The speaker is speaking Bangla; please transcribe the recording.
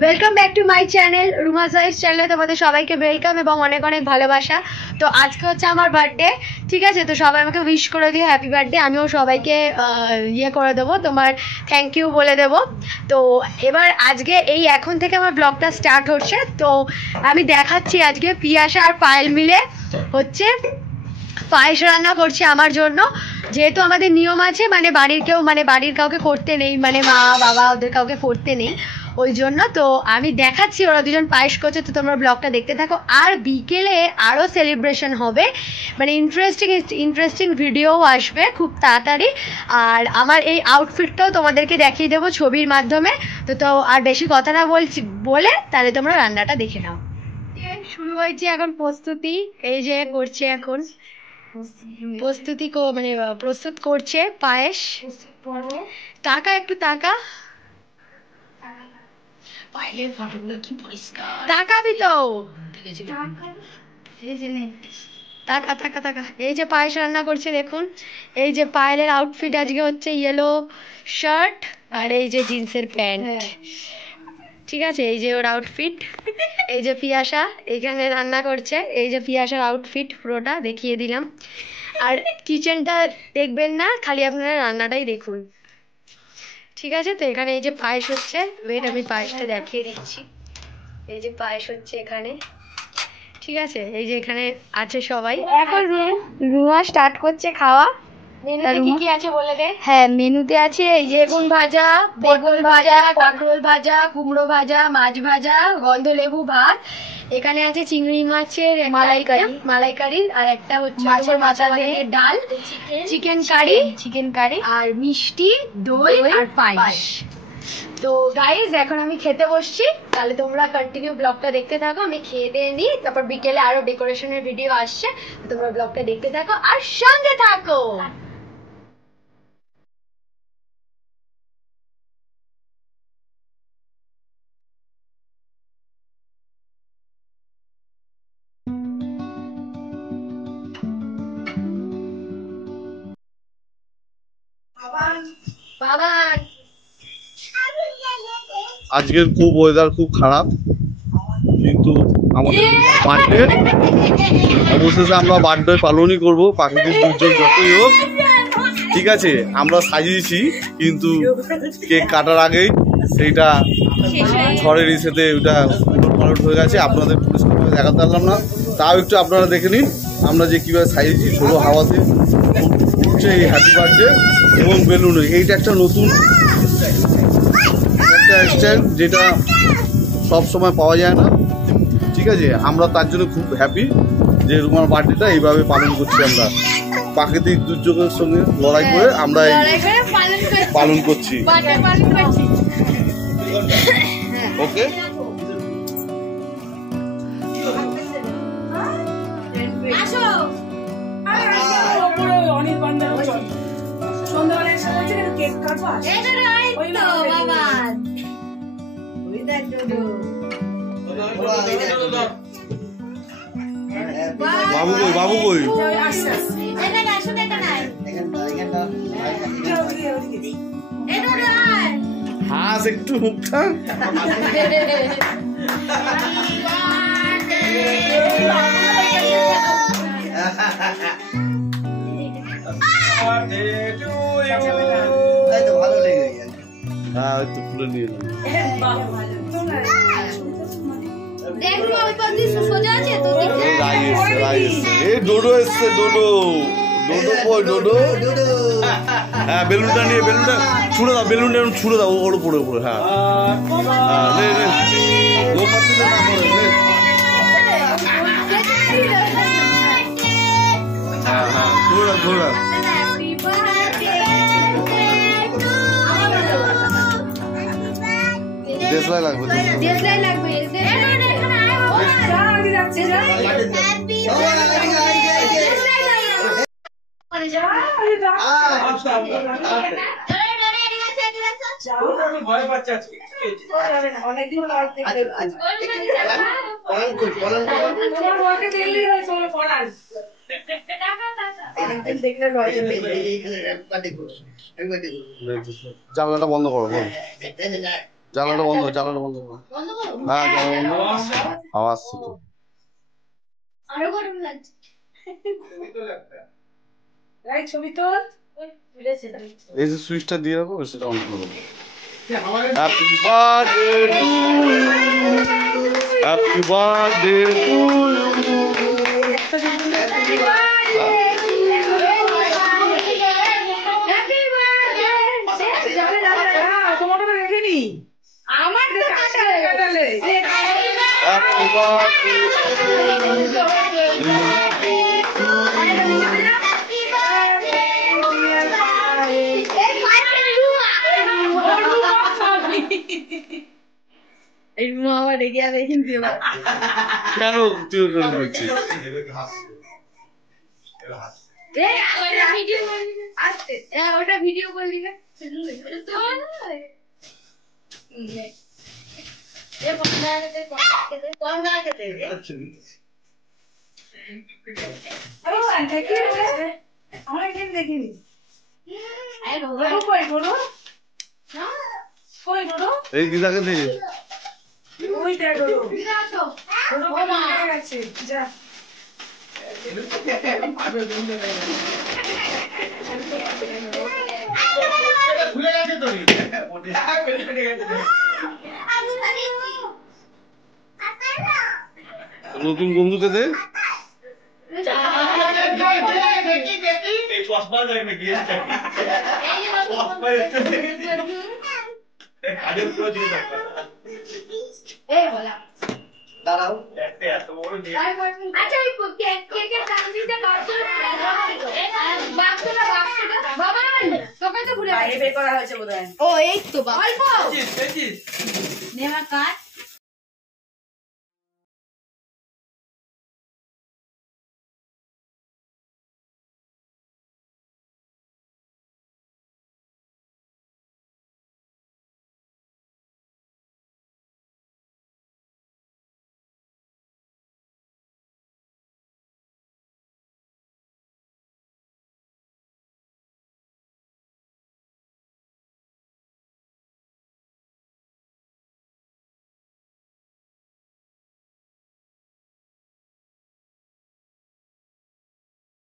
Welcome back to my channel Ruma size চ্যানেলে তোমাদের সবাইকে ওয়েলকাম এবং অনেক অনেক ভালোবাসা। তো আজকে হচ্ছে আমার বার্থডে, ঠিক আছে? তো সবাই আমাকে উইশ করে দিও হ্যাপি বার্থডে। আমিও সবাইকে ইয়ে করে দেবো, তোমার থ্যাংক ইউ বলে দেবো। তো এবার আজকে এই এখন থেকে আমার ব্লগটা স্টার্ট হচ্ছে। তো আমি দেখাচ্ছি আজকে পিয়াসা আর পায়েল মিলে হচ্ছে পায়েস রান্না করছে আমার জন্য। যেহেতু আমাদের নিয়ম আছে, মানে বাড়ির কাউকে করতে নেই, মানে মা বাবা ওদের কাউকে করতে নেই, ওই জন্য। তো আমি দেখাচ্ছি ওরা দুজন পায়েস করছে, তো তোমরা ব্লগটা দেখতে থাকো। আর বিকেলে আরও সেলিব্রেশন হবে, মানে ইন্টারেস্টিং ভিডিও আসবে খুব তাড়াতাড়ি। আর আমার এই আউটফিটটাও তোমাদেরকে দেখিয়ে দেবো ছবির মাধ্যমে। তো আর বেশি কথা না বলে তাহলে তোমরা রান্নাটা দেখে নাও। শুরু হয়েছে এখন প্রস্তুতি, এই যে করছে এখন মানে প্রস্তুত করছে পায়েস। টাকা একটু টাকা তাকাবি তো, টাকা টাকা টাকা। এই যে পায়েস রান্না করছে দেখুন। এই যে পায়েলের আউটফিট আজকে হচ্ছে ইয়েলো শার্ট আর এই যে জিন্সের প্যান্ট, ঠিক আছে? এই যে ওর আউটফিট। এই যে পিয়াসা এখানে রান্না করছে, এই যে পিয়াসার আউটফিট পুরোটা দেখিয়ে দিলাম। আর কিচেনটা দেখবেন না, খালি আপনারা রান্নাটাই দেখুন, ঠিক আছে? তো এখানে এই যে পায়েস হচ্ছে, ওয়েট আমি পায়েসটা দেখিয়ে দিচ্ছি। এই যে পায়েস হচ্ছে এখানে, ঠিক আছে? এই যে এখানে আছে সবাই। এখন রুমা স্টার্ট করছে খাওয়া। মেনুতে কি কি আছে বলে দে। হ্যাঁ, মেনুতে আছে এই যে বেগুন ভাজা, কাঁকরোল ভাজা, কুমড়ো ভাজা, মাছ ভাজা, গন্ধলেবু ভাত। এখানে আছে চিংড়ি মাছের মালাইকারি, আর একটা হচ্ছে মাছের মাথা দিয়ে ডাল, চিকেন কারি আর মিষ্টি, দই আর পায়েস। তো গাইজ এখন আমি খেতে বসছি, তাহলে তোমরা কন্টিনিউ ব্লগটা দেখতে থাকো। আমি খেয়ে দিয়ে নিই, তারপর বিকেলে আরো ডেকোরেশনের ভিডিও আসছে, তোমরা ব্লগটা দেখতে থাকো আর সঙ্গে থাকো। আজকের ওয়েদার খুব খারাপ, কিন্তু আমাদের বার্থডে অবশেষে আমরা বার্থডে পালনই করবো, প্রাকৃতিক দুর্যোগ যতই হোক, ঠিক আছে? আমরা সাজিয়েছি, কিন্তু কেক কাটার আগেই সেইটা ঝড়ের ইসেতে ওটা পালট হয়ে গেছে। আপনাদের পরিষ্কারভাবে দেখাতে পারলাম না, তাও একটু আপনারা দেখে নিন আমরা যে কীভাবে সাজিয়েছি। ছোটো হাওয়াতে উঠছে এই হ্যাপি বার্থডে এবং বেলুনে। এইটা একটা নতুন স্টাইল, যেটা সব সময় পাওয়া যায় না, ঠিক আছে? আমরা তার জন্য খুব হ্যাপি যে রুমার বার্থডেটা এইভাবে পালন করছি। আমরা প্রাকৃতিক দুর্যোগের সঙ্গে লড়াই করে আমরা এই পালন করছি। ওকে, বাবু কই হাস একটু মুখটা। হ্যাঁ, একটু খুলে নিয়ে ডোডো এসছে, ডোডো কই ডোডো? হ্যাঁ, বেলুনটা নিয়ে বেলুনটা ছুড়ে দাও, বেলুনটা ছুড়ে দাও ওর উপরে উপরে। হ্যাঁ ধরে দেশলাই লাগবে। জানলাটা বন্ধ করো। জানালা বন্ধ, জানালা বন্ধ। হ্যাঁ, জানালা বন্ধ। আওয়াজ তো। আরো গরম লাগছে। এই ছবি তোল। এই যে সুইচটা দিয়ে রাখো, সেটা অন করো। Happy birthday to you, happy birthday to you. তোমারটা রেখেনি। আমার তো কাটালে। হ্যাপি বার্থডে এই মা আবার রেগে যাবে কিন্তু এবার। কেন তুই ওরকম করছিস? ওটা ভিডিও করলি না? আমার একদিন দেখিনি। এই দিদাকে দিয়ে যা নতুন বন্ধুকে দে। দাঁড়াও। আচ্ছা এই কেকের কাগজটা বাক্সটা বাবা সবাই তো ভুলে বাইরে বের করা হয়েছে বোধহয়। ও এই তো বাবা অল্প নেওয়া কাট